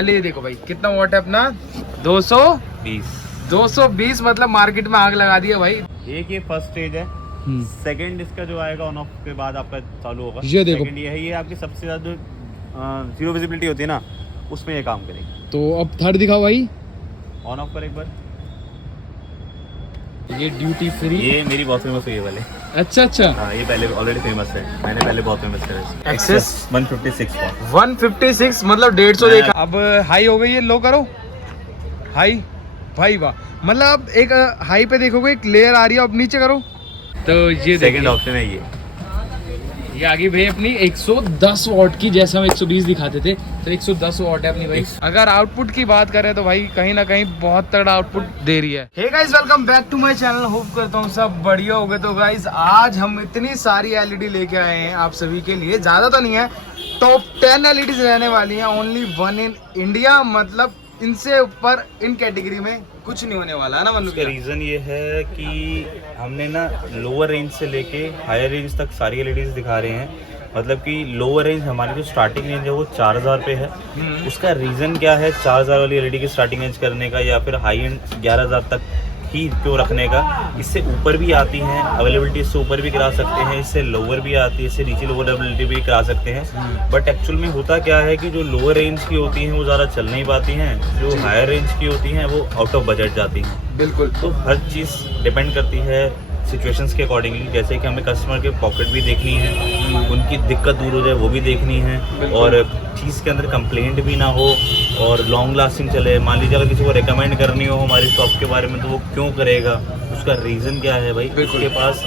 पहले ये देखो भाई कितना वॉट है अपना 220 मतलब मार्केट में आग लगा दी है भाई। एक ये फर्स्ट स्टेज है, सेकंड इसका जो आएगा ऑन ऑफ के बाद आपका चालू होगा। ये देखो सेकंड ये है, ये आपकी सबसे ज्यादा जो जीरो विजिबिलिटी होती है ना, उसमें ये काम करेगी। तो अब थर्ड दिखाओ भाई, ऑन ऑफ कर एक बार। ये ड्यूटी फ्री, ये मेरी बहुत फेमस है ये वाले। अच्छा हाँ, ये पहले ऑलरेडी फेमस है, मैंने पहले बहुत फेमस करा। एक्सेस 156 मतलब 150 देखा। अब हाई हो गई है, लो करो हाई भाई वाह, मतलब एक हाई पे देखोगे एक लेयर आ रही है, अब नीचे करो तो ये सेकंड ऑप्शन है ये आगे भाई अपनी 110 वॉट की, जैसे हम 120 दिखाते थे तो 110 वॉट है अपनी भाई। अगर आउटपुट की बात करें तो भाई कहीं ना कहीं बहुत तगड़ा आउटपुट दे रही है। Hey guys, welcome back to my channel. Hope करता हूँ सब बढ़िया होगे। तो गाइस आज हम इतनी सारी एलईडी लेके आए हैं आप सभी के लिए, ज्यादा तो नहीं है, टॉप 10 एलईडीज रहने वाली हैं, ओनली 1 इन इंडिया। मतलब इनसे ऊपर इन कैटेगरी में कुछ नहीं होने वाला है ना मनु। इसका रीज़न ये है कि हमने ना लोअर रेंज से लेके हायर रेंज तक सारी एलईडीज दिखा रहे हैं। मतलब कि लोअर रेंज हमारी जो स्टार्टिंग रेंज है वो 4000 पे है। उसका रीज़न क्या है 4000 वाली एलईडी की स्टार्टिंग रेंज करने का, या फिर हाई एंड 11000 तक ही क्यों रखने का। इससे ऊपर भी आती हैं अवेलेबिलिटी, इससे ऊपर भी करा सकते हैं, इससे लोअर भी आती है, इससे नीचे लोअर अवेलेबिलिटी भी करा सकते हैं। बट एक्चुअल में होता क्या है कि जो लोअर रेंज की होती हैं वो ज़्यादा चल नहीं पाती हैं, जो हायर रेंज की होती हैं वो आउट ऑफ बजट जाती हैं। बिल्कुल, तो हर चीज़ डिपेंड करती है सिचुएशंस के अकॉर्डिंगली। जैसे कि हमें कस्टमर के पॉकेट भी देखनी है, उनकी दिक्कत दूर हो जाए वो भी देखनी है, और चीज़ के अंदर कंप्लेंट भी ना हो और लॉन्ग लास्टिंग चले। मान लीजिए अगर किसी को रिकमेंड करनी हो हमारी शॉप के बारे में तो वो क्यों करेगा, उसका रीज़न क्या है भाई। उसके पास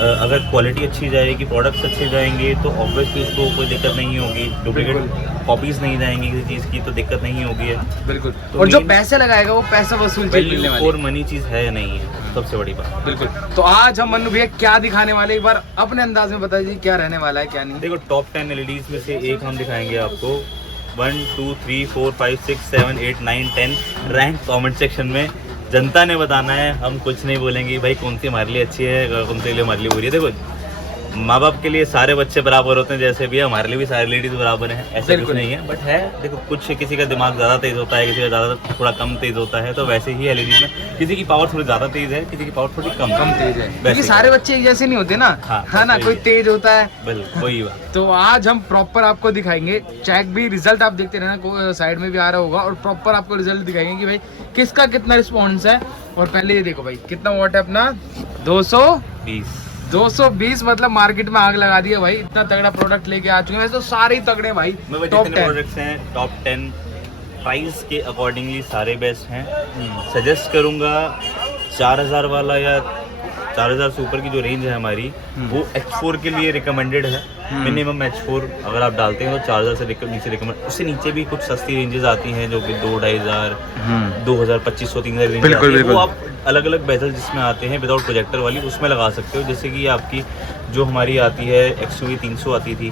अगर क्वालिटी अच्छी जाएगी, प्रोडक्ट्स अच्छे जाएंगे तो ऑब्वियसली उसको कोई दिक्कत नहीं होगी। डुप्लीकेट कॉपीज नहीं जाएंगी किसी चीज़ की तो दिक्कत नहीं होगी। बिल्कुल, तो और जो पैसे लगाएगा वो पैसा वसूल मिलने वाली और मनी चीज़ है नहीं है, सबसे बड़ी बात। बिल्कुल। तो आज हम मन्नू भैया क्या दिखाने वाले, एक बार अपने अंदाज में बता दीजिए क्या रहने वाला है क्या नहीं। देखो, टॉप 10 एलईडीज में से एक हम दिखाएंगे आपको। 1 2 3 4 5 6 7 8 9 10 रैंक कमेंट सेक्शन में जनता ने बताना है, हम कुछ नहीं बोलेंगे भाई कौन सी हमारे लिए अच्छी है कौन सी लिए हमारे लिए बुरी है। देखो, माँ बाप के लिए सारे बच्चे बराबर होते हैं, जैसे भी हमारे लिए भी सारे लेडीज बराबर हैं, ऐसा कुछ नहीं है। बट है, देखो कुछ किसी का दिमाग ज़्यादा तेज़ होता है, किसी का ज़्यादा थोड़ा कम तेज़ होता है, तो वैसे ही एलईडी में किसी की पावर थोड़ी ज़्यादा तेज़ है, किसी की पावर थोड़ी कम तेज़ है। क्योंकि सारे बच्चे एक जैसे नहीं होते ना, है ना, कोई तेज होता है। बिल्कुल वही बात। तो आज हम प्रॉपर आपको दिखाएंगे, चेक भी रिजल्ट आप देखते रहना, साइड में भी आ रहा होगा, और प्रॉपर आपको रिजल्ट दिखाएंगे कि भाई किसका कितना रिस्पॉन्स है। और पहले ये देखो भाई कितना वॉट है अपना 220 मतलब मार्केट में आग लगा दी है भाई। इतना तगड़ा प्रोडक्ट लेके आ चुके हैं, वैसे तो सारे ही तगड़े भाई। टॉप 10 प्रोडक्ट्स हैं, टॉप 10 प्राइस के अकॉर्डिंगली सारे बेस्ट हैं। सजेस्ट करूंगा 4000 वाला या 4000 से ऊपर की जो रेंज है हमारी वो H4 के लिए रिकमेंडेड है। मिनिमम H4 अगर आप डालते हैं तो 4000 से नीचे रिकमेंड। उससे नीचे भी कुछ सस्ती रेंजेस आती हैं जो कि 2-2500 2000 2500 3000 रेंज आती है। वो आप अलग अलग बेजल जिसमें आते हैं विदाउट प्रोजेक्टर वाली, उसमें लगा सकते हो। जैसे कि आपकी जो हमारी आती है XUV 300 आती थी,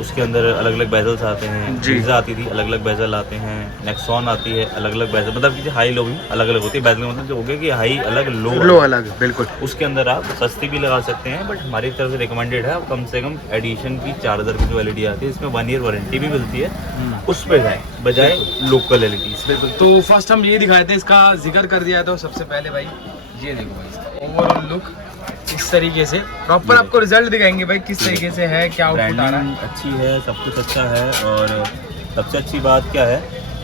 उसके अंदर अलग अलग बेजल्स आते हैं। जीजा आती थी, अलग अलग बेजल आते हैं। नेक्सॉन आती है, अलग अलग बेजल, मतलब कि हाई लो भी अलग अलग होती है। बेजल मतलब जो हो गया कि हाई अलग लो अलग। बिल्कुल, उसके अंदर आप सस्ती भी लगा सकते हैं, बट हमारी तरफ से रिकमेंडेड है कम से कम एडिशन की 4000 की जो एलईडी आती है, इसमें 1 ईयर वारंटी भी मिलती है, उस पर जाए बजाय लोकल एलईडी। बिल्कुल। तो फर्स्ट हम ये दिखाए थे, इसका जिक्र कर दिया था सबसे पहले भाई। ये देखो भाई ओवरऑल लुक इस तरीके से, प्रॉपर आपको रिजल्ट दिखाएंगे भाई किस तरीके से है, क्या आउटपुट आ रहा है। अच्छी है, सब कुछ अच्छा है। और सबसे अच्छी बात क्या है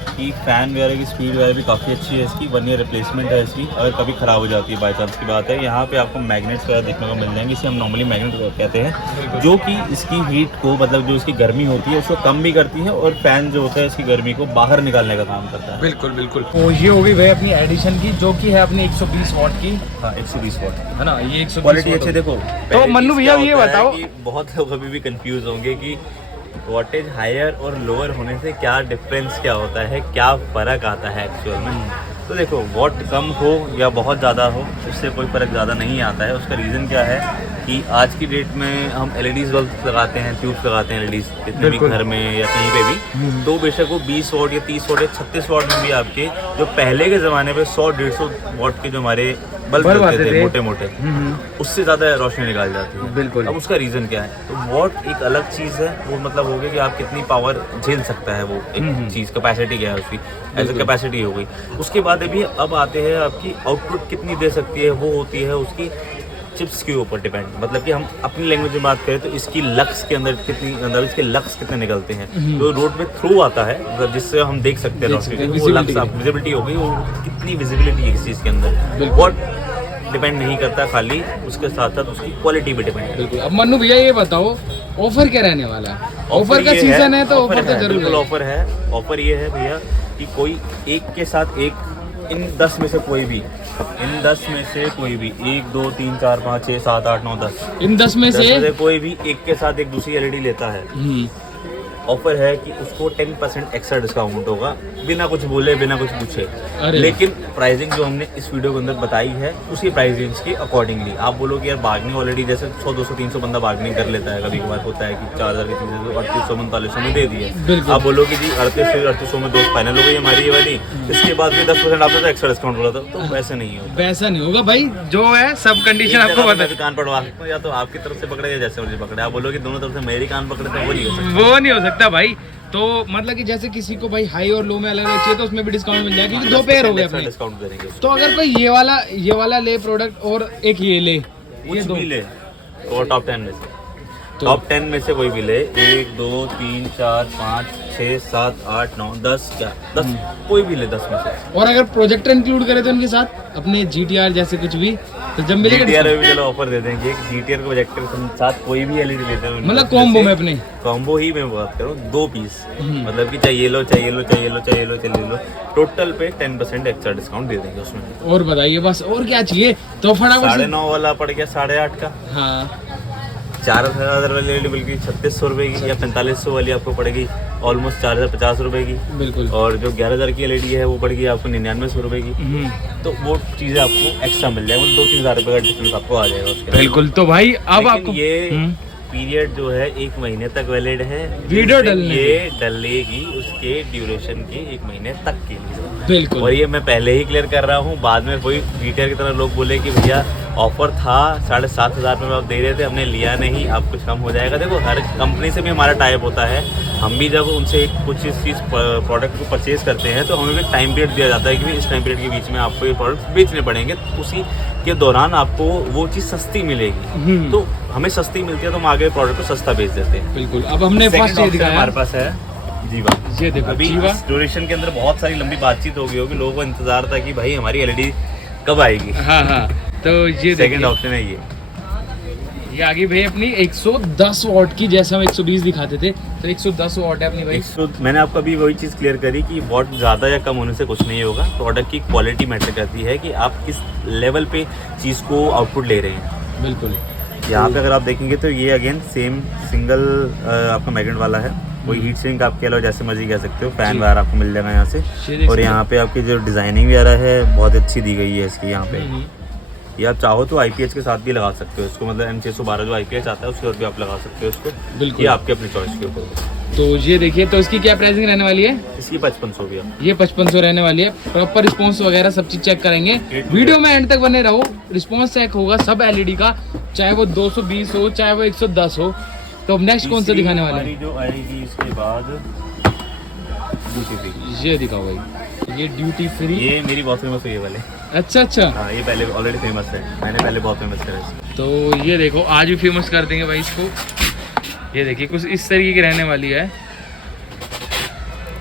कि फ़ैन वगैरह की स्पीड वगैरह भी काफ़ी अच्छी है इसकी। 1 ईयर रिप्लेसमेंट है इसकी, अगर कभी ख़राब हो जाती है बाई चांस की बात है। यहाँ पे आपको मैग्नेट्स वगैरह देखने को मिल जाएंगे, इसे हम नॉर्मली मैग्नेट कहते हैं, जो कि इसकी हीट को, मतलब जो इसकी गर्मी होती है उसको कम भी करती है, और फैन जो होता है इसकी गर्मी को बाहर निकालने का काम करता है। बिल्कुल बिल्कुल। तो ये हो गई भाई अपनी एडिशन की, जो कि है अपनी 120 वॉट की। हाँ, 120 वॉट है ना, ये 120 क्वालिटी अच्छी। देखो, तो मन्नू भैया ये बताओ, बहुत लोग अभी भी कंफ्यूज होंगे कि वोल्टेज हायर और लोअर होने से क्या डिफरेंस क्या होता है, क्या फ़र्क आता है एक्चुअल में। तो देखो, वॉट कम हो या बहुत ज़्यादा हो उससे कोई फ़र्क ज़्यादा नहीं आता है। उसका रीज़न क्या है कि आज की डेट में हम एलईडीज बल्ब लगाते हैं, ट्यूब्स लगाते हैं एलईडीज कितने भी घर में या कहीं पे भी, तो बेशक वो 20 वॉट या 30 वॉट या 36 वॉट में भी आपके जो पहले के ज़माने पे 100-150 वॉट के जो हमारे बल्ब होते थे मोटे मोटे, उससे ज़्यादा रोशनी निकाल जाती है। बिल्कुल। अब उसका रीज़न क्या है? तो वॉट एक अलग चीज़ है, वो मतलब हो गया कि आप कितनी पावर झेल सकता है वो एक चीज़, कैपेसिटी क्या है उसकी, एज ए कैपेसिटी हो गई। उसके बाद अभी अब आते हैं आपकी आउटपुट कितनी दे सकती है, वो होती है उसकी चिप्स के ऊपर डिपेंड। मतलब कि हम अपनी लैंग्वेज में बात करें तो इसकी लक्स के अंदर कितनी, अंदर इसके लक्स कितने निकलते हैं, तो रोड पे थ्रू आता है, मतलब जिससे हम देख सकते हैं रोशनी, वो लक्स विजिबिलिटी हो गई, वो कितनी विजिबिलिटी है इस चीज़ के अंदर, वॉट डिपेंड नहीं करता, खाली उसके साथ साथ उसकी क्वालिटी भी डिपेंड है। बिल्कुल। अब मन्नू भैया ये बताओ, ऑफर क्या रहने वाला है? ऑफर का सीजन है तो ऑफर तो जरूर ऑफर है। ऑफर ये है भैया कि कोई एक के साथ एक, इन 10 में से कोई भी, इन 10 में से कोई भी 1 2 3 4 5 6 7 8 9 10, इन 10 में से कोई भी एक के साथ एक दूसरी एलईडी लेता है, ऑफर है कि उसको 10% एक्स्ट्रा डिस्काउंट होगा, बिना कुछ बोले, बिना कुछ पूछे। लेकिन प्राइसिंग जो हमने इस वीडियो के अंदर बताई है उसी प्राइस रेंज के अकॉर्डिंगली। आप बोलो कि यार बार्गेनिंग ऑलरेडी जैसे 100 200 300 बंदा बार्गेनिंग कर लेता है, कभी कभार होता है कि 4000 की चीज़ें तो 3800 3900 में दे दी है। आप बोलो कि जी 3800 में दोस्त फाइनल हो गई हमारी ये वाली, इसके बाद भी 10% आपने तो एक्स्ट्रा डिस्काउंट बोला था, तो वैसे नहीं होगा, वैसा नहीं होगा भाई, जो है सब कंडीशन आपको बता, कान पड़वा सकता हूं, या तो आपकी तरफ से पकड़े या जैसे मर्जी पकड़े। आप बोलो कि दोनों तरफ से मेरी कान पकड़े तो वो नहीं हो सकता, वो नहीं हो सकता भाई। तो मतलब कि जैसे किसी को भाई हाई और लो में अलग अलग चाहिए तो उसमें भी डिस्काउंट मिल जाएगा, क्योंकि 2 पेयर हो गए अपने, डिस्काउंट करेंगे। तो अगर कोई ये वाला ले प्रोडक्ट और एक ये ले, ये दो ले, तो टॉप 10 में से, टॉप 10 में से कोई भी ले, 1 2 3 4 5 6 7 8 9 10 क्या 10 कोई भी ले 10 में से। और अगर प्रोजेक्टर इंक्लूड करे तो उनके साथ अपने GTR जैसे कुछ भी, तो जब मिलेगा GTR में भी चलो ऑफर दे देंगे, GTR को प्रोजेक्टर के साथ कोई भी एलईडी लेते हैं, मतलब कॉम्बो में अपने कॉम्बो ही मैं बात करूँ, 2 पीस, मतलब कि चाहिए लो चाहिए लो चाहिए लो चाहिए लो चाहिए लो, टोटल पे 10% एक्स्ट्रा डिस्काउंट दे देंगे उसमें। और बताइए बस और क्या चाहिए, तो फटाफट 9.5 वाला पड़ गया 8.5 का। हाँ 4000 वाली एलईडी बल्कि 3600 रुपए की, या 4500 वाली आपको पड़ेगी ऑलमोस्ट 4050 रुपए की। बिल्कुल। और जो 11000 की एलईडी है वो पड़ेगी आपको 9900 रुपए की। तो वो चीज़ें आपको एक्स्ट्रा मिल जाएगी, मतलब 2-3 हज़ार रुपए का डिफरेंस आपको आ जाएगा उसके। बिल्कुल। तो भाई अब आपको ये पीरियड जो है 1 महीने तक वैलिड है, वीडियो डलने ये डलेगी उसके ड्यूरेशन के 1 महीने तक के लिए। बिल्कुल। और ये मैं पहले ही क्लियर कर रहा हूँ, बाद में कोई रिटेलर की तरह लोग बोले कि भैया ऑफर था 7500 में आप दे रहे थे, हमने लिया नहीं, अब कुछ कम हो जाएगा। देखो हर कंपनी से भी हमारा टाइप होता है, हम भी जब उनसे कुछ चीज़ प्रोडक्ट को परचेज करते हैं तो हमें भी टाइम पीरियड दिया जाता है कि इस टाइम पीरियड के बीच में आपको ये प्रोडक्ट बेचने पड़ेंगे, उसी के दौरान आपको वो चीज़ सस्ती मिलेगी। तो हमें सस्ती मिलती है तो हम आगे प्रोडक्ट को सस्ता बेच देते हैं। बिल्कुल। अब हमने फर्स्ट ये दिखाया हमारे पास है जीवा। ये देखो अभी इस ड्यूरेशन के अंदर बहुत सारी लंबी बातचीत हो गई होगी, लोगों को इंतजार था कि भाई हमारी एलईडी कब आएगी। हाँ हाँ, तो ये सेकंड ऑप्शन है ये आ गई भाई अपनी 110 वॉट की, जैसे हम 120 दिखाते थे, तो 110 वॉट है अपनी भाई। मैंने आपको अभी वही चीज़ क्लियर करी कि वॉट ज़्यादा या कम होने से कुछ नहीं होगा, प्रोडक्ट की क्वालिटी मैटर करती है कि आप किस लेवल पे चीज़ को आउटपुट ले रहे हैं। बिल्कुल। यहाँ पे अगर आप देखेंगे तो ये अगेन सेम सिंगल आपका मैग्नेट वाला है, कोई हीट सिंक आपके अलावा जैसे मर्जी कह सकते हो, फैन वायर आपको मिल जाएगा यहाँ से। और यहाँ पे आपकी जो डिज़ाइनिंग वगैरह है बहुत अच्छी दी गई है इसकी। यहाँ पे ये आप चाहो तो IPH के साथ भी लगा सकते हो इसको, मतलब M612 जो IPH आता है उसके ऊपर भी आप लगा सकते हो इसको। बिल्कुल। ये आपके अपनी चॉइस के ऊपर। तो ये देखिए, तो इसकी क्या प्राइसिंग रहने वाली है? इसकी 5500 भी है। ये 5500 रहने वाली है। प्रॉपर रिस्पॉन्स वगैरह सब चीज चेक करेंगे, वीडियो में एंड तक बने रहो, रिस्पॉन्स चेक होगा सब एलईडी का, चाहे वो 220 हो चाहे वो 110 हो। तो अब नेक्स्ट कौन सा दिखाने वाले हैं? जो आएगी इसके बाद ड्यूटी फ्री। ये दिखाओ भाई, ये ड्यूटी फ्री। ये मेरी बहुत फेमस हुई है वाले। अच्छा अच्छा। हाँ ये पहले ऑलरेडी फेमस है, मैंने पहले बहुत फेमस करा इसको। तो ये देखो आज भी फेमस कर देंगे भाई इसको। ये देखिए कुछ इस तरीके की रहने वाली है।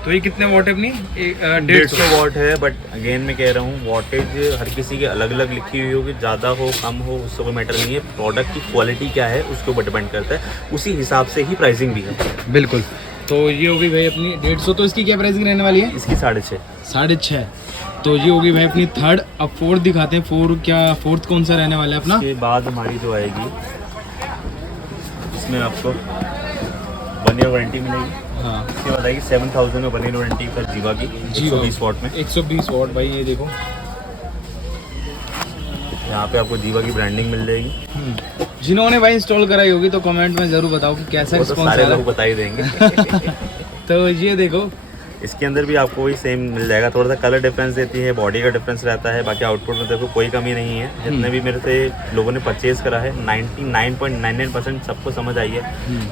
तो ये कितने वॉट है अपनी? 150 वॉट है, बट अगेन मैं कह रहा हूँ वॉटेज हर किसी के अलग अलग लिखी हुई होगी, ज़्यादा हो कम हो उससे कोई मैटर नहीं है, प्रोडक्ट की क्वालिटी क्या है उसके ऊपर डिपेंड करता है, उसी हिसाब से ही प्राइसिंग भी है। बिल्कुल। तो ये होगी भाई अपनी 150। तो इसकी क्या प्राइसिंग रहने वाली है? इसकी 6.5। 6.5। तो ये होगी भाई अपनी थर्ड। अब फोर्थ दिखाते हैं। फोर्थ कौन सा रहने वाला है अपना? इसके बाद हमारी जो आएगी इसमें आपको 1 ईयर वारंटी मिलेगी। हाँ। इसके बाद आएगी 7000 में 1 ईयर वारंटी पर जीवा की 120 वॉट में। 120 वॉट भाई। ये देखो यहाँ पे आपको जीवा की ब्रांडिंग मिल जाएगी। जिन्होंने भाई इंस्टॉल कराई होगी तो कमेंट में जरूर बताओ कि कैसा वो तो रिस्पॉन्स सारे आ रहा लोग बता ही देंगे। है। तो ये देखो इसके अंदर भी आपको वही सेम मिल जाएगा, थोड़ा सा कलर डिफरेंस देती है, बॉडी का डिफरेंस रहता है, बाकी आउटपुट में देखो कोई कमी नहीं है। जितने भी मेरे से लोगों ने परचेज करा है 99.99% सबको समझ आई है।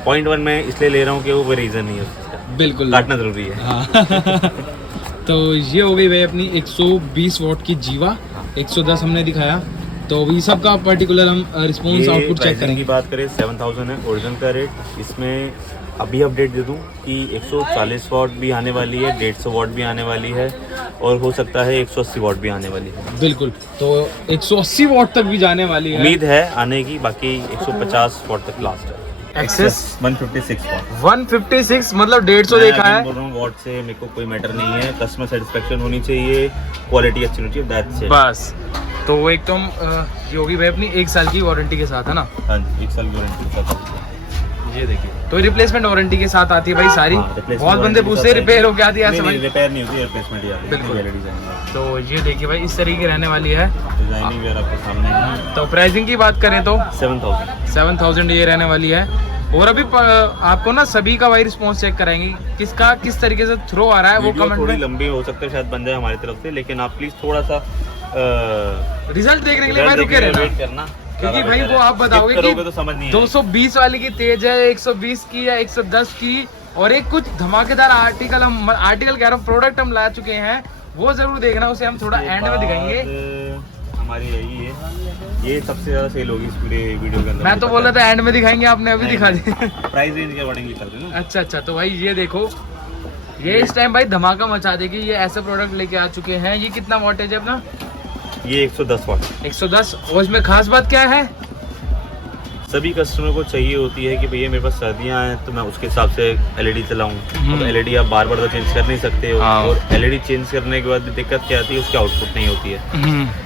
0.1 में इसलिए ले रहा हूँ कि वो कोई रीज़न नहीं है उसका, बिल्कुल काटना ज़रूरी है। हाँ। तो ये हो गई भाई अपनी 120 वॉट की जीवा, 110 हमने दिखाया। तो अभी सबका पर्टिकुलर हम रिस्पॉन्स आउटपुट चेक प्राइसिंग करेंगे। की बात करें 7000 है ओरिजिनल का रेट। इसमें अभी अपडेट दे दूं कि 140 वॉट भी आने वाली है, 150 वॉट भी आने वाली है, और हो सकता है 180 वॉट भी आने वाली है। बिल्कुल, तो 180 वॉट तक भी जाने वाली है, उम्मीद है आने की, बाकी 150 वॉट तक लास्ट है। एक्सेस 156 वॉट, 156 मतलब 150 देखा है। बोल रहा हूँ वॉट से मेरे को कोई मैटर नहीं है, कस्टमर सेटिस्फेक्शन होनी चाहिए, क्वालिटी अच्छी होनी चाहिए, दैट्स इट। बस तो वो एक तो ये होगी भाई अपनी 1 साल की वारंटी के साथ, है ना? हाँ जी, 1 साल की वारंटी। ये देखिए, तो रिप्लेसमेंट वारंटी के साथ आती है भाई सारी। बहुत बंदे पूछते हैं रिपेयर हो क्या आती है, ऐसा भाई रिपेयर नहीं होती, रिप्लेसमेंट ही आती है। बिल्कुल। तो ये देखिए भाई इस तरीके की रहने वाली है। डिजाइनिंग वगैरह आपके सामने है। तो प्राइसिंग की बात करें तो 7000 ये रहने वाली है। और अभी आपको ना सभी का भाई रिस्पॉन्स चेक कराएंगे, किसका किस तरीके से थ्रो आ रहा है वो कमेंट थोड़ी में। लंबी हो सकता है, शायद बन जाए हमारी तरफ से, लेकिन आप प्लीज थोड़ा सा रिजल्ट देखने के लिए भाई रुके रहना, वेट करना, क्योंकि भाई वो आप बताओगे कि तो समझ नहीं 220 वाली की तेज है, 120 की या 110 की, और एक कुछ धमाकेदार आर्टिकल कह रहा हूँ प्रोडक्ट हम ला चुके हैं, वो जरूर देखना, उसे हम थोड़ा एंड में दिखाएंगे। हमारी यही है, ये सबसे ज्यादा सेल होगी इस पूरे वीडियो के अंदर। मैं तो बोल रहा था एंड में दिखाएंगे, आपने अभी दिखा दी। प्राइस रेंज के अकॉर्डिंग कर देना। अच्छा, तो भाई ये देखो, ये इस टाइम भाई धमाका मचा देगी। ये ऐसे प्रोडक्ट लेके आ चुके हैं। ये कितना वॉटेज है अपना? ये 110 वॉट। 110। और इसमें खास बात क्या है? सभी कस्टमर को चाहिए होती है कि भैया मेरे पास सर्दियाँ हैं तो मैं उसके हिसाब से एलईडी चलाऊं। तो एलईडी आप बार बार तो चेंज कर नहीं सकते हो, और एलईडी चेंज करने के बाद दिक्कत क्या आती है, उसकी आउटपुट नहीं होती है।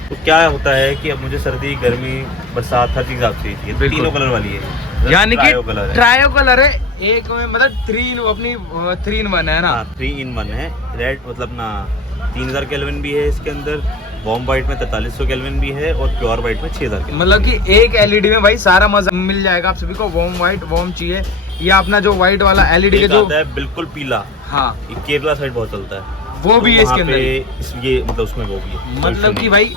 तो क्या होता है कि अब मुझे सर्दी, गर्मी, बरसात हर चीज आप चाहिए, तीनों कलर वाली है, यानी कि ट्रायो कलर है एक में, मतलब 3 in 1 है ना? 3 in 1 है। रेड मतलब ना 3000 केल्विन भी है इसके अंदर, वार्म वाइट में 4300 केल्विन भी है, और प्योर वाइट में 6000 केल्विन। मतलब कि एक एलईडी में भाई सारा मजा मिल जाएगा आप सभी को। वार्म वाइट, वार्म चाहिए, या अपना जो व्हाइट वाला एलईडी के जो आता है बिल्कुल पीला, हाँ, ये केरला साइड बहुत चलता है, वो भी है इसके अंदर। ये मतलब उसमें वो भी है, मतलब कि भाई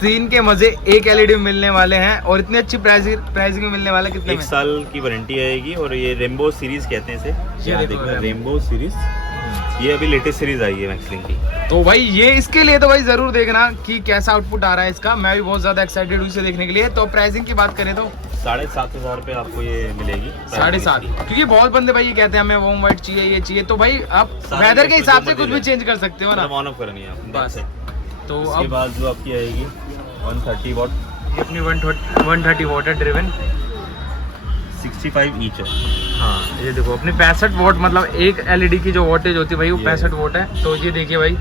3 के मजे एक एलईडी में मिलने वाले हैं, और इतनी अच्छी प्राइसिंग में मिलने वाला। कितने 1 साल की वारंटी आएगी, और ये रेनबो सीरीज कहते हैं इसे। ये देखो रेनबो सीरीज, ये अभी लेटेस्ट सीरीज आई है मैक्सलिंग की। तो भाई ये इसके लिए तो भाई जरूर देखना कि कैसा आउटपुट आ रहा है इसका। मैं भी बहुत ज्यादा एक्साइटेड हूँ इसे देखने के लिए। तो प्राइसिंग की बात करें तो 7500 रुपये आपको ये मिलेगी। 7.5, क्योंकि बहुत बंदे भाई ये कहते हैं हमें वार्म वाइट चाहिए, ये चाहिए, तो भाई आप वेदर के हिसाब से कुछ भी चेंज कर सकते हो ना, ऑन ऑफ करनी है आप बस। तो उसके बाद जो आपकी आएगी 130 वॉट, ये अपनी 130 वॉट है ड्रिवन, 65 ईच है। हाँ ये देखो अपनी 65 वॉट, मतलब एक एलईडी की जो वोल्टेज होती है भाई वो 65 वॉट है। तो ये देखिए भाई,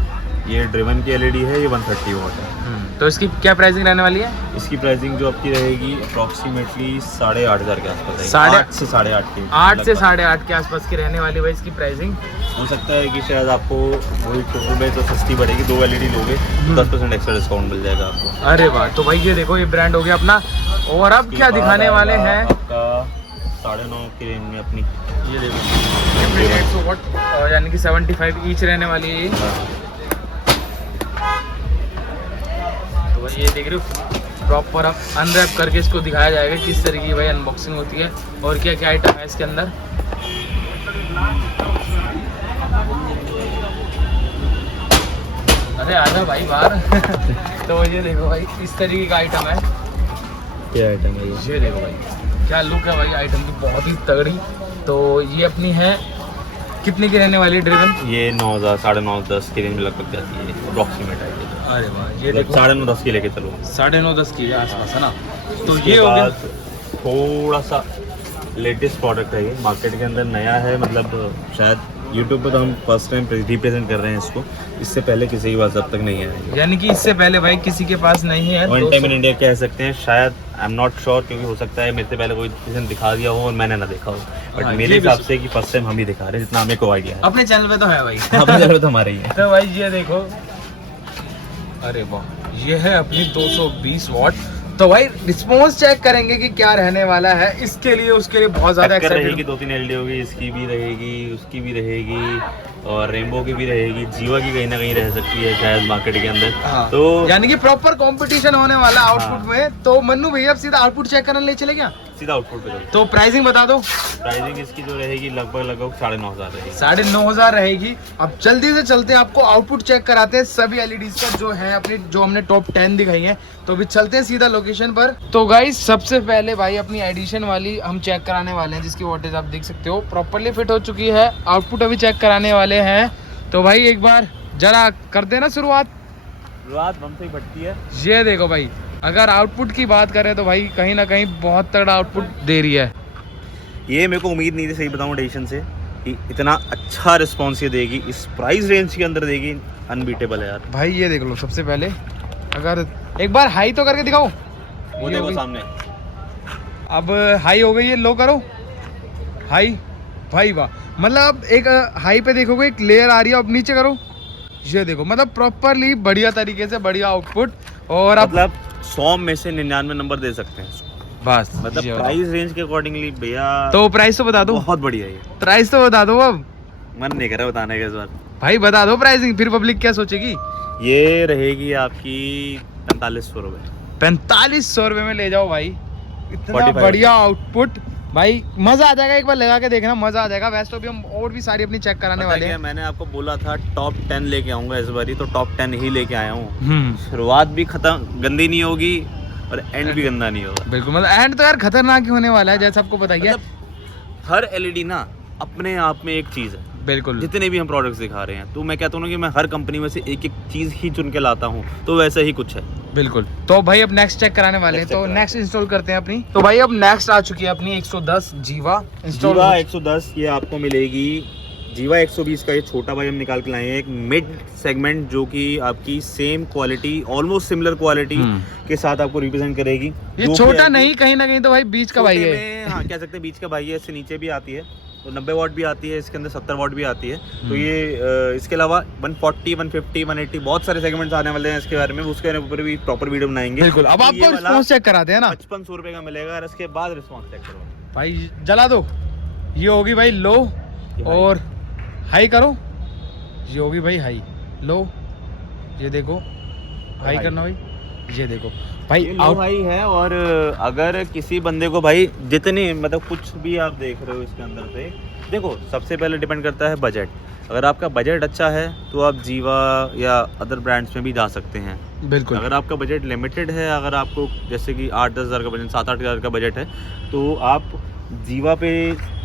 ये ड्रिवन की एलईडी है, ये 130 वॉट है। तो इसकी क्या प्राइसिंग रहने वाली है? इसकी प्राइसिंग जो आपकी रहेगी अप्रोक्सीमेटली 8500 के आसपास है, 8 से 8.5 के 8 से 8.5 के आसपास की रहने वाली भाई इसकी प्राइसिंग। हो सकता है कि शायद आपको वही रुपये तो सस्ती पड़ेगी, 2 एलईडी लोगे 10% एक्स्ट्रा डिस्काउंट मिल जाएगा आपको। अरे वाह, तो भाई ये देखो ये ब्रांड हो गया अपना। और अब क्या दिखाने वाले हैं आपका 9.5 की रेंज में अपनी, ये देखो 150 वॉट, यानी कि 75 ईच रहने वाली है ये। तो भाई ये देख रहे हो प्रॉपर अब अनरैप करके इसको दिखाया जाएगा किस तरीके की भाई अनबॉक्सिंग होती है, और क्या क्या आइटम है इसके अंदर। अरे आजा भाई बाहर। तो ये देखो भाई इस तरीके का आइटम है। क्या आइटम है ये देखो भाई क्या लुक है भाई आइटम की, बहुत ही तगड़ी। तो ये अपनी है, कितने की रहने वाली है ड्रिवन? ये 9000, 9.5, 10 की रेंज में लगभग जाती है, अप्रोक्सीमेट है ये। अरे वाह, ये देखो 9.5, 10 की लेके चलो, 9.5, 10 की आसपास है ना। तो इसके ये हो गया बाद थोड़ा सा लेटेस्ट प्रोडक्ट है, ये मार्केट के अंदर नया है, मतलब शायद यूट्यूब पे तो हम फर्स्ट टाइम रिप्रेजेंट कर रहे हैं इसको, इससे पहले किसी के पास अब तक नहीं है, यानी कि इससे पहले भाई किसी के पास नहीं है। वन टाइम इन इंडिया कह सकते हैं शायद, आई एम नॉट श्योर, क्योंकि हो सकता है मेरे से पहले कोई किसी ने दिखा दिया हो और मैंने ना देखा हो, बट हाँ, मेरे ये भी हिसाब से कि फर्स्ट टाइम हम ही दिखा रहे हैं, जितना हमें को आइडिया है। अपने चैनल पे तो है भाई। अपने चैनल तो हमारे ही है। तो भाई ये देखो, अरे वाह, ये है अपनी 220 वॉट। तो भाई रिस्पॉन्स चेक करेंगे कि क्या रहने वाला है, इसके लिए उसके लिए बहुत ज्यादा टक्कर एक्साइटेड। रहेगी, 2-3 एलडी होगी, इसकी भी रहेगी, उसकी भी रहेगी और रेनबो की भी रहेगी, जीवा की कहीं ना कहीं रह सकती है शायद मार्केट के अंदर। हाँ। तो यानी कि प्रॉपर कंपटीशन होने वाला आउटपुट हाँ। में। तो मन्नू भैया अब सीधा आउटपुट चेक करने ले चले क्या? सीधा आउटपुट पे चलते तो प्राइसिंग बता दो। हैं। प्राइसिंग इसकी जो रहेगी लगभग 9,500 रहेगी। 9,500 रहेगी। अब जल्दी से चलते हैं, आपको आउटपुट चेक कराते हैं सभी एलईडीज का जो है अपनी, जो हमने टॉप 10 दिखाई है। तो अभी चलते हैं सीधा लोकेशन पर। तो गाइस सबसे पहले भाई अपनी एडिशन वाली हम चेक कराने वाले हैं, जिसकी वोल्टेज आप देख सकते हो प्रॉपरली फिट हो चुकी है। आउटपुट अभी चेक कराने वाले हैं। तो भाई एक बार जरा कर देना शुरुआत बम से ही फटती है। ये देखो भाई, अगर आउटपुट की बात करें तो भाई कहीं ना कहीं बहुत तगड़ा आउटपुट दे रही है। ये मेरे को उम्मीद नहीं थी, सही बताऊं एडिशन से, कि इतना अच्छा रिस्पॉन्स ये देगी, इस प्राइस रेंज के अंदर देगी। अनबीटेबल है यार भाई ये देख लो, सबसे पहले अगर एक बार हाई तो करके दिखाओ। वो ये देखो होगी। सामने। अब हाई हो गई है, लो करो हाई। भाई वाह, मतलब एक हाई पे देखोगे एक लेयर आ रही है। अब नीचे करो, ये देखो मतलब प्रॉपरली बढ़िया तरीके से बढ़िया आउटपुट। और अब मतलब 100 में से 99 नंबर दे सकते हैं, बस मतलब ये बताओ। प्राइस रेंज के अकॉर्डिंगली भैया तो प्राइस तो बता दो, बहुत बढ़िया है ये। प्राइस तो बता दो। अब मन नहीं कर रहा बताने का इस बार। भाई बता दो प्राइसिंग, फिर पब्लिक क्या सोचेगी। ये रहेगी आपकी 4500 रुपये। 4500 रुपए में ले जाओ भाई, इतना 45 बढ़िया आउटपुट। भाई मजा आ जाएगा, एक बार लगा के देखना, मजा आ जाएगा। वैसे तो भी हम और भी सारी अपनी चेक कराने वाले हैं। मैंने आपको बोला था टॉप 10 लेके आऊंगा इस बारी, तो टॉप 10 ही लेके आया हूँ। शुरुआत भी खत्म गंदी नहीं होगी और एंड भी गंदा नहीं होगा। बिल्कुल, मतलब एंड तो यार खतरनाक ही होने वाला है, जैसा आपको बताइए। मतलब हर एलईडी ना अपने आप में एक चीज है। बिल्कुल जितने भी हम प्रोडक्ट्स दिखा रहे हैं, तो मैं कहता हूँ कि मैं हर कंपनी में से एक एक चीज ही चुन के लाता हूँ, तो वैसा ही कुछ है। बिल्कुल। तो भाई अब नेक्स्ट चेक कराने वाले हैं, तो नेक्स्ट इंस्टॉल करते हैं अपनी। तो भाई अब नेक्स्ट आ चुकी है अपनी 110 जीवा इंस्टॉल। जीवा 110 ये आपको मिलेगी। जीवा 120 का ये छोटा भाई हम निकाल के लाए हैं, एक मिड सेगमेंट जो कि आपकी same quality, almost similar quality के साथ आपको रिप्रेजेंट करेगी। ये छोटा नहीं, कहीं ना कहीं तो भाई बीच का भाई है। हाँ कह सकते हैं बीच का भाई है। इससे नीचे भी आती है, तो 90 वाट भी आती है, इसके अंदर 70 वाट भी आती है। तो ये इसके अलावा 140, 150, 180 बहुत सारे सेगमेंट्स आने वाले हैं इसके बारे में, उसके ऊपर भी प्रॉपर वीडियो बनाएंगे। बिल्कुल। अब तो आपको ये वाला रिस्पॉन्स चेक कराते हैं ना 5500 रुपये का मिलेगा, और इसके बाद रिस्पॉन्स चेक करो भाई। जला दो, ये होगी भाई लो, और हाई करो, ये होगी भाई हाई। लो, ये देखो हाई करना भाई, ये देखो भाई ये लो हाई है। और अगर किसी बंदे को भाई जितने मतलब कुछ भी आप देख रहे हो इसके अंदर से, देखो सबसे पहले डिपेंड करता है बजट। अगर आपका बजट अच्छा है तो आप जीवा या अदर ब्रांड्स में भी जा सकते हैं। बिल्कुल। अगर आपका बजट लिमिटेड है, अगर आपको जैसे कि 8-10 हज़ार का बजट, 7-8 हज़ार का बजट है, तो आप जीवा पे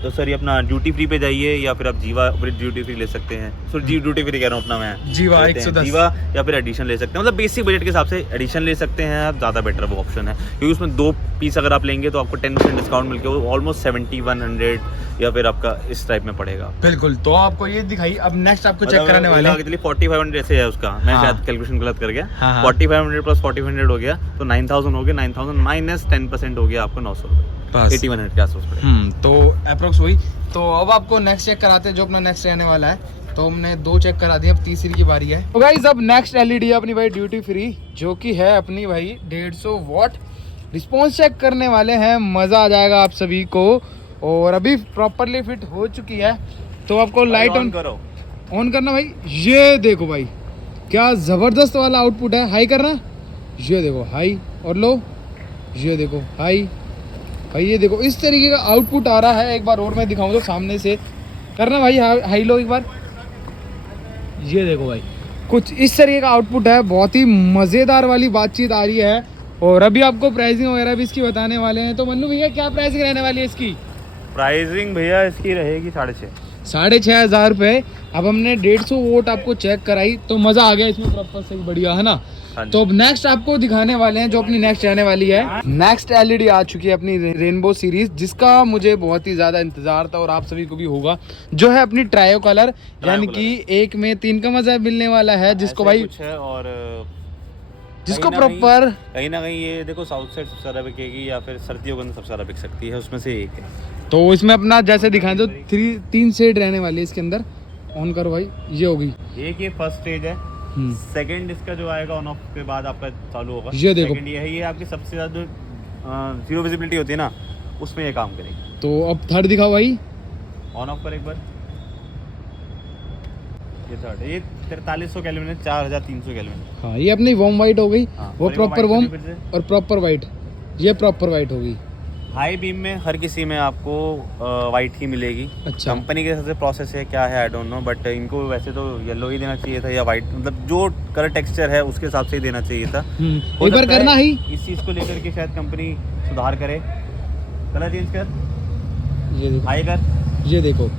तो सॉरी अपना ड्यूटी फ्री पे जाइए, या फिर आप जीवा ड्यूटी फ्री ले सकते हैं। सॉरी ड्यूटी फ्री कह रहा हूँ अपना मैं, जीवा लेते हैं 110 जीवा, या फिर एडिशन ले सकते हैं। मतलब बेसिक बजट के हिसाब से एडिशन ले सकते हैं आप, ज़्यादा बेटर वो ऑप्शन है, क्योंकि उसमें 2 पीस अगर आप लेंगे तो आपको 10% डिस्काउंट मिलकर वो ऑलमोस्ट 70-100 या फिर आपका इस टाइप में पड़ेगा। बिल्कुल। तो आपको ये दिखाई, अब नेक्स्ट आपको चेक कराने वाले हैं। 4500 जैसे है उसका, मैं हाँ। शायद कैलकुलेशन गलत कर गया। हाँ। 4500 प्लस 4500 हो गया तो 9000 हो गया। 9000 माइनस 10% हो गया आपको 900 रुपये, बस 8100 के आसपास पड़ेगा। तो अप्रोक्स वही। तो अब आपको नेक्स्ट चेक कराते हैं, जो अपना नेक्स्ट रहने वाला है। तो हमने 2 चेक करा दिए, अब तीसरी की बारी है। तो गाइस अब नेक्स्ट एलईडी है अपनी भाई ड्यूटी फ्री, जो कि है अपनी भाई 150 वॉट। रिस्पॉन्स चेक करने वाले हैं, मज़ा आ जाएगा आप सभी को। और अभी प्रॉपरली फिट हो चुकी है। तो आपको लाइट ऑन करो, ऑन करना भाई। ये देखो भाई क्या ज़बरदस्त वाला आउटपुट है। हाई करना, ये देखो हाई, और लो, ये देखो हाई। भाई ये देखो इस तरीके का आउटपुट आ रहा है। एक बार और मैं दिखाऊं तो सामने से करना भाई, हाई लो एक बार। ये देखो भाई कुछ इस तरीके का आउटपुट है, बहुत ही मज़ेदार वाली बातचीत आ रही है। और अभी आपको प्राइसिंग वगैरह भी इसकी बताने वाले हैं। तो मन्नू भैया क्या प्राइसिंग रहने वाली है इसकी? प्राइसिंग भैया इसकी रहेगी 6,500। 6,500 रुपये। अब हमने 150 वोट आपको चेक कराई, तो मज़ा आ गया इसमें प्रॉपर सही बढ़िया, है ना। तो अब नेक्स्ट आपको दिखाने वाले हैं जो अपनी नेक्स्ट रहने वाली है। नेक्स्ट एलईडी आ चुकी है अपनी रेनबो सीरीज, जिसका मुझे बहुत ही ज्यादा इंतजार था और आप सभी को भी होगा, जो है अपनी ट्रायो कलर, यानी कि एक में 3 का मजा मिलने वाला है, जिसको भाई कुछ है। और जिसको प्रॉपर कहीं ना कहीं ये देखो साउथ साइड सबसे ज्यादा बिकेगी, या फिर सर्दियों के अंदर सबसे ज्यादा बिक सकती है, उसमें से एक है। तो इसमें अपना जैसे दिखाएं तो 3 शेड रहने वाली है इसके अंदर। ऑन करो भाई, ये होगी एक ये फर्स्ट स्टेज है, सेकंड इसका जो आएगा ऑन ऑफ के बाद आपका चालू होगा। ये देखो। सेकंड ये है, ये आपकी सबसे ज़्यादा जीरो विजिबिलिटी होती है ना, उसमें ये काम करेगी। तो अब थर्ड दिखाओ भाई। ऑन ऑफ पर एक बार, ये थर्ड, ये 4300 केल्विन है, 4300 केल्विन। हाँ ये अपनी वार्म वाइट हो गई। हाँ, वो और एक प्रॉपर white वार्म फिर से। और प्रॉपर वाइट, ये प्रॉपर वाइट होगी। हाई बीम में हर किसी में आपको वाइट ही मिलेगी। अच्छा। कंपनी के हिसाब से प्रोसेस है, क्या है आई डोंट नो, बट इनको वैसे तो येलो ही देना चाहिए था या वाइट, मतलब जो कलर टेक्सचर है उसके हिसाब से ही देना चाहिए था। हो एक बार सकता है करना ही। इस चीज़ को लेकर के शायद कंपनी सुधार करे, कलर चेंज कर, ये देखो, हाई कर। ये देखो,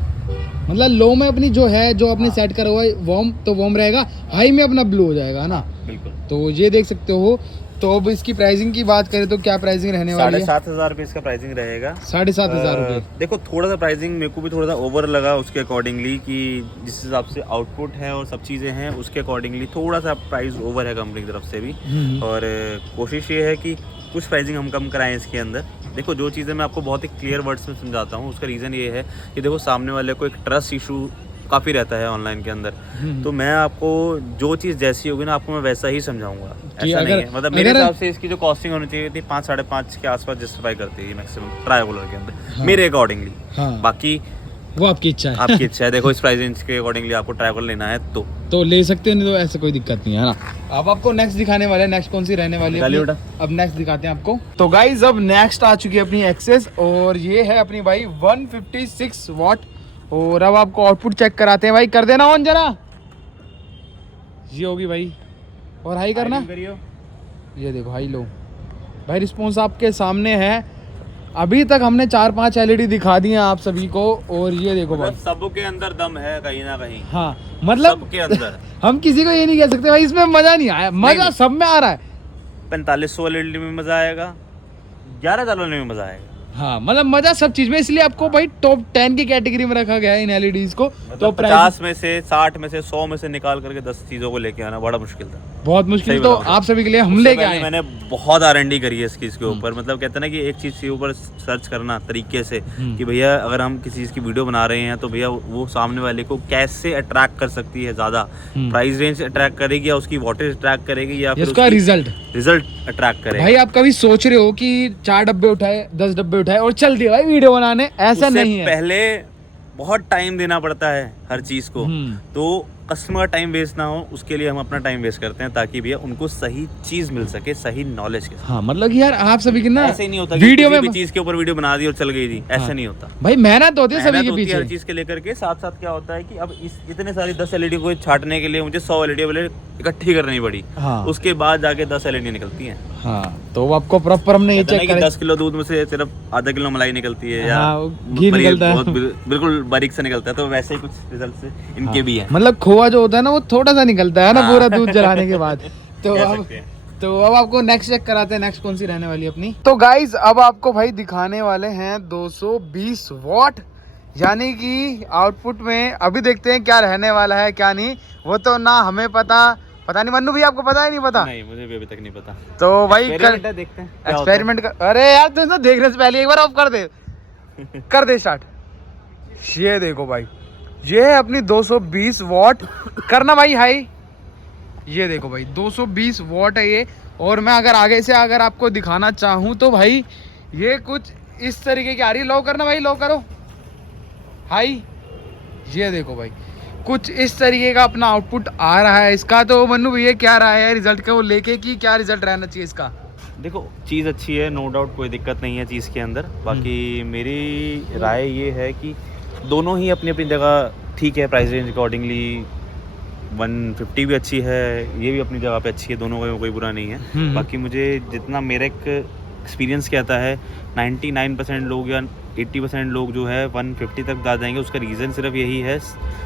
मतलब लो में अपनी जो है, जो आपने हाँ। सेट करा हुआ है वार्म, तो वार्म रहेगा, हाई में अपना ब्लू हो जाएगा, है ना। बिल्कुल। तो ये देख सकते हो। तो अब इसकी प्राइसिंग की बात करें तो क्या प्राइसिंग रहने वाली है? 7,500 रुपये इसका प्राइसिंग रहेगा। 7,500 रुपये। देखो थोड़ा सा प्राइसिंग मेरे को भी थोड़ा सा ओवर लगा उसके अकॉर्डिंगली, कि जिस हिसाब से आउटपुट है और सब चीज़ें हैं उसके अकॉर्डिंगली थोड़ा सा प्राइस ओवर है कंपनी की तरफ से भी। और कोशिश ये है कि कुछ प्राइसिंग हम कम कराएं इसके अंदर। देखो जो चीज़ें मैं आपको बहुत ही क्लियर वर्ड्स में समझाता हूँ, उसका रीज़न ये है कि देखो सामने वाले को एक ट्रस्ट इशू काफ़ी रहता है ऑनलाइन के अंदर। तो मैं आपको जो चीज़ जैसी होगी ना, आपको मैं वैसा ही समझाऊंगा। ऐसा नहीं है, मतलब मेरे हिसाब से इसकी जो कॉस्टिंग होनी चाहिए थी 5 साढ़े 5 के आसपास जस्टिफाई करती है मैक्सिमम ट्राइबुलर के अंदर, मेरे अकॉर्डिंगली। हाँ। बाकी वो आपकी इच्छा है। आपकी इच्छा है। देखो इस प्राइस रेंज के अकॉर्डिंगली आपको ट्राइबुलर लेना है तो ले सकते हैं, नहीं तो ऐसे कोई दिक्कत नहीं है ना। अब आपको नेक्स्ट दिखाने वाले हैं, नेक्स्ट कौन सी रहने वाली है Toyota। अब नेक्स्ट दिखाते हैं आपको। तो गाइज अब नेक्स्ट आ चुकी है अपनी एक्सेस, और ये है अपनी भाई 156 वॉट। और अब आपको आउटपुट चेक कराते हैं भाई, कर देना ऑन जरा। ये होगी भाई, और हाई करना। करियो। ये देखो हाई लो भाई, रिस्पॉन्स आपके सामने है। अभी तक हमने 4-5 LED दिखा दी हैं आप सभी को, और ये देखो भाई सबके अंदर दम है कहीं ना कहीं। हाँ मतलब सबके अंदर हम किसी को ये नहीं कह सकते भाई इसमें मजा नहीं आया, मजा नहीं। सब में आ रहा है। 4500 LED में मजा आएगा, 11,000 वाले में मजा आएगा। हाँ मतलब मजा सब चीज में, इसलिए आपको भाई टॉप 10 की कैटेगरी में रखा गया है इन LEDs को। मतलब तो 50 में से 60 में से 100 में से निकाल करके 10 चीजों को लेके आना बड़ा मुश्किल था, बहुत मुश्किल। सही तो बताऊं आप सभी के लिए हम उससे लेके पहले आए। मैंने बहुत R&D करी है इसकी, इसके ऊपर। मतलब कहते हैं ना कि एक चीज के ऊपर सर्च करना तरीके से कि भैया अगर हम किसी चीज की वीडियो बना रहे हैं तो भैया वो सामने वाले को कैसे अट्रैक्ट कर सकती है, ज्यादा प्राइस रेंज अट्रैक्ट करेगी या उसकी वॉटेज अट्रैक्ट करेगी या फिर इसका रिजल्ट अट्रैक्ट करेगा। भाई आप कभी सोच रहे हो कि 4 डब्बे उठाए, 10 डब्बे उठाए और चल दिया भाई वीडियो बनाने, ऐसा उससे नहीं है। पहले बहुत टाइम देना पड़ता है हर चीज को। तो कस्टमर टाइम वेस्ट ना हो उसके लिए हम अपना टाइम वेस्ट करते हैं, ताकि भैया उनको सही चीज मिल सके, सही नॉलेज के साथ। हाँ मतलब कि यार आप सभी की ना ऐसे ही नहीं होता वीडियो किसी में भी चीज के ऊपर वीडियो बना दी और चल गई थी, ऐसा नहीं होता। भाई मेहनत होती है सभी मेहनत के होती है पीछे। हर चीज के लेकर के। साथ साथ क्या होता है कि अब इस इतने सारी 10 LED को छाटने के लिए मुझे 100 LED इकट्ठी करनी पड़ी। हाँ। उसके बाद जाके 10 LED निकलती हैं। हाँ तो आपको प्रॉपर हमने ये चेक करा। 10 किलो दूध में से सिर्फ आधा किलो मलाई निकलती है, या हाँ, घी पनीर निकलता है। बहुत बिल्कुल बारीक से निकलता है। तो वैसे ही कुछ रिजल्ट इनके भी हैं। मतलब खोआ जो होता है ना वो थोड़ा सा निकलता है ना हाँ। पूरा दूध जलाने के बाद। तो कह अब सकते हैं। आपको नेक्स्ट चेक कराते हैं, नेक्स्ट कौन सी रहने वाली है अपनी। तो गाइज अब आपको भाई दिखाने वाले हैं 220 वॉट, यानी कि आउटपुट में अभी देखते हैं क्या रहने वाला है क्या नहीं। वो तो ना हमें पता नहीं, मन्नू भी आपको पता है नहीं पता? नहीं मुझे भी अभी तक नहीं पता। तो भाई Experiment है, देखते हैं क्या होता है। एक्सपेरिमेंट कर। अरे यार तू तो देखने से पहले एक बार ऑफ कर दे स्टार्ट। ये देखो भाई, ये है अपनी 220 वॉट। करना भाई हाई। ये देखो भाई 220 वॉट है ये। और मैं अगर आगे से अगर आपको दिखाना चाहूँ तो भाई ये कुछ इस तरीके की आ रही है। लो करना भाई, लो करो हाई। ये देखो भाई कुछ इस तरीके का अपना आउटपुट आ रहा है इसका। तो मन्नू भैया क्या राय है रिजल्ट को लेके, कि क्या रिजल्ट रहना चाहिए इसका? देखो चीज़ अच्छी है, नो डाउट, कोई दिक्कत नहीं है चीज़ के अंदर। बाकी मेरी राय ये है कि दोनों ही अपनी अपनी जगह ठीक है। प्राइस रेंज अकॉर्डिंगली 150 भी अच्छी है, ये भी अपनी जगह पे अच्छी है, दोनों का कोई बुरा नहीं है। बाकी मुझे जितना मेरा एक एक्सपीरियंस कहता है 99% लोग या 80% लोग जो है 150 तक जा जाएंगे। उसका रीज़न सिर्फ यही है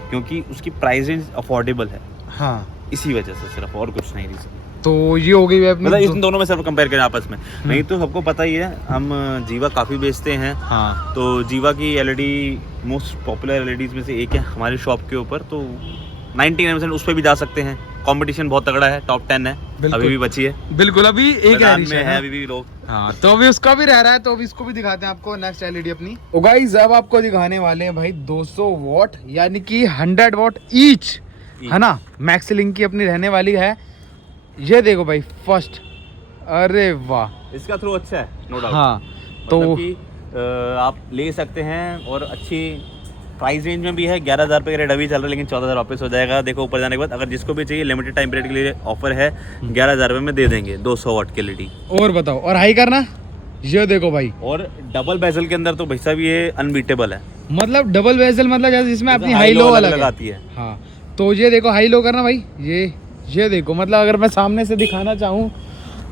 क्योंकि उसकी प्राइस रेंज अफोर्डेबल है। हाँ इसी वजह से, सिर्फ और कुछ नहीं रीज़न। तो ये हो गई मतलब इन दोनों में सिर्फ कंपेयर करें आपस में। नहीं तो सबको पता ही है हम जीवा काफ़ी बेचते हैं। हाँ तो जीवा की LED मोस्ट पॉपुलर LEDs में से एक है हमारी शॉप के ऊपर। तो 99% उस पर भी जा सकते हैं। कंपटीशन बहुत तगड़ा है, टॉप 10 है, अभी भी बची है। बिल्कुल अभी एक मैदान में है अभी भी लोग। हाँ तो अभी उसका भी रह रहा है, तो अभी इसको भी दिखाते हैं आपको नेक्स्ट LED अपनी। तो गाइस अब आपको दिखाने वाले हैं भाई 200 वॉट, यानी कि 100 वॉट ईच। है ना, मैक्स लिंक की अपनी रहने वाली है। ये देखो भाई फर्स्ट, अरे वाह, इसका थ्रो अच्छा है, नो डाउट। हाँ तो तो कि आप ले सकते हैं और अच्छी प्राइस रेंज में भी है। 11,000 रुपये का रेट अभी चल रहा है, लेकिन 14,000 वापस हो जाएगा। देखो ऊपर जाने के बाद, अगर जिसको भी चाहिए लिमिटेड टाइम पीरियड के लिए ऑफर है, 11,000 रुपये में दे देंगे 200 वाट की एलईडी। और बताओ, और हाई करना, ये देखो भाई, और डबल बेजल के अंदर तो भाई साहब ये अनबीटेबल है। मतलब डबल बेजल, मतलब जैसे जिसमें अपनी जैसे हाई लो अलग लगाती है। हाँ, तो ये देखो हाई लो करना भाई, ये देखो, मतलब अगर मैं सामने से दिखाना चाहूँ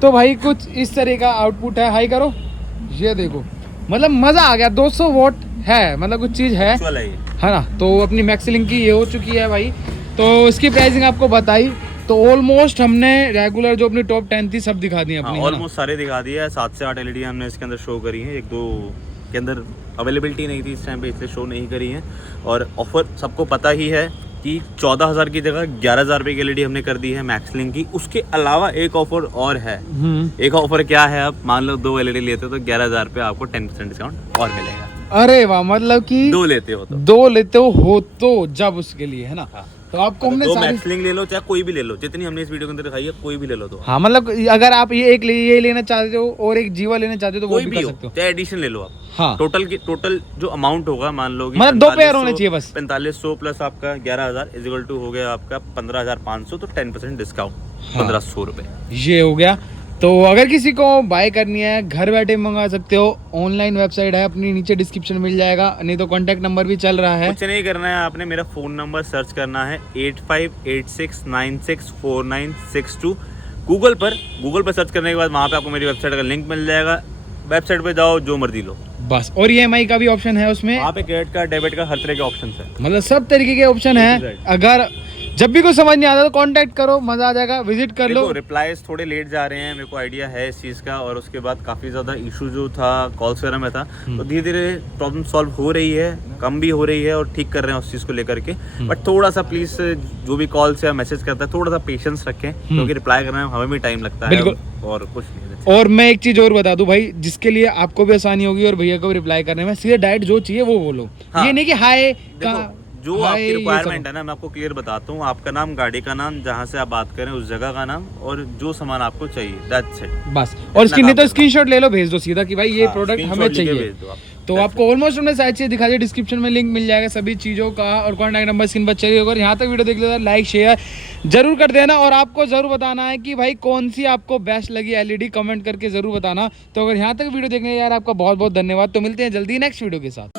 तो भाई कुछ इस तरह का आउटपुट है। हाई करो, ये देखो, मतलब मज़ा आ गया। 200 वॉट है, मतलब कुछ चीज़ है ना। तो अपनी मैक्सलिंक की ये हो चुकी है भाई। तो इसकी प्राइसिंग आपको बताई, तो ऑलमोस्ट हमने रेगुलर जो अपनी टॉप 10 थी सब दिखा दी अपनी। ऑलमोस्ट सारे दिखा दिए। 7 से 8 एलईडी हमने इसके अंदर शो करी है। 1-2 के अंदर अवेलेबिलिटी नहीं थी इस टाइम पे, इसलिए शो नहीं करी है। और ऑफर सबको पता ही है कि 14,000 की जगह 11,000 रुपये की एलईडी हमने कर दी है मैक्सलिंक की। उसके अलावा एक ऑफर और है। एक ऑफर क्या है, आप मान लो 2 एलईडी लेते हो तो 11,000 रुपये आपको 10% डिस्काउंट और मिलेगा। अरे वाह, मतलब कि 2 लेते हो तो 2 लेते हो तो जब उसके लिए, है ना। हाँ। तो आपको हमने 2 सारी, मैक्सलिंक ले लो, चाहे कोई भी ले लो, जितनी हमने इस वीडियो के अंदर दिखाई है कोई भी ले लो तो। हाँ, मतलब अगर आप ये लेना चाहते हो और एक जीवा लेना चाहते हो तो वो कोई भी भी कर हो, सकते हो। चाहे एडिशन ले लो आप। हाँ, टोटल जो अमाउंट होगा, मान लो मतलब 2 पेयर होने चाहिए बस। 4500 प्लस आपका 11,000 इज इक्वल टू हो गया आपका 15,500, तो 10% डिस्काउंट, हाँ। 1,500 रुपए। ये हो गया। तो अगर किसी को बाय करनी है, घर बैठे मंगा सकते हो। ऑनलाइन वेबसाइट है अपनी, नीचे डिस्क्रिप्शन मिल जाएगा, नहीं तो कांटेक्ट नंबर भी चल रहा है। कुछ नहीं करना है, आपने मेरा फ़ोन नंबर सर्च करना है 8586964962। गूगल पर सर्च करने के बाद वहाँ पे आपको मेरी वेबसाइट का लिंक मिल जाएगा। वेबसाइट पे जाओ, जो मर्जी लो बस। और EMI का भी ऑप्शन है उसमें, वहाँ पे क्रेडिट कार्ड, डेबिट कार्ड, हर तरह के ऑप्शन है। मतलब सब तरीके के ऑप्शन है। अगर जब भी कुछ समझ नहीं आता तो कांटेक्ट करो, मजा आ जाएगा, विजिट कर लो। रिप्लाईज थोड़े लेट जा रहे हैं, मेरे को आइडिया है इस चीज़ का। और उसके बाद काफ़ी ज़्यादा इशू जो था कॉल्स वगैरह में था, तो धीरे धीरे प्रॉब्लम सॉल्व हो रही है, कम भी हो रही है और ठीक कर रहे हैं उस चीज़ को लेकर के। बट थोड़ा सा प्लीज़ जो भी कॉल्स या मैसेज करता है थोड़ा सा पेशेंस रखें, क्योंकि रिप्लाई करने में हमें भी टाइम लगता है। और कुछ नहीं। और मैं एक चीज और बता दूं भाई, जिसके लिए आपको भी आसानी होगी और भैया को भी रिप्लाई करने में, सीधे डायरेक्ट जो चाहिए वो बोलो। हाँ। ये नहीं कि हाय का जो आपकी रिक्वायरमेंट है ना, मैं आपको क्लियर बताता हूँ। आपका नाम, गाड़ी का नाम, जहाँ से आप बात करें उस जगह का नाम, और जो सामान आपको चाहिए, दैट्स इट बस। और इसकी नहीं तो स्क्रीनशॉट ले लो, भेज दो सीधा कि भाई ये प्रोडक्ट हमें चाहिए। तो आपको ऑलमोस्ट हमने सारी चीजें दिखा दी, डिस्क्रिप्शन में लिंक मिल जाएगा सभी चीज़ों का, और कॉन्टैक्ट नंबर स्क्रीन पर चाहिए होगा। यहाँ तक वीडियो देख लेना, लाइक शेयर जरूर कर देना, और आपको जरूर बताना है कि भाई कौन सी आपको बेस्ट लगी एलईडी, कमेंट करके जरूर बताना। तो अगर यहाँ तक वीडियो देखने यार, आपका बहुत बहुत धन्यवाद। तो मिलते हैं जल्दी नेक्स्ट वीडियो के साथ।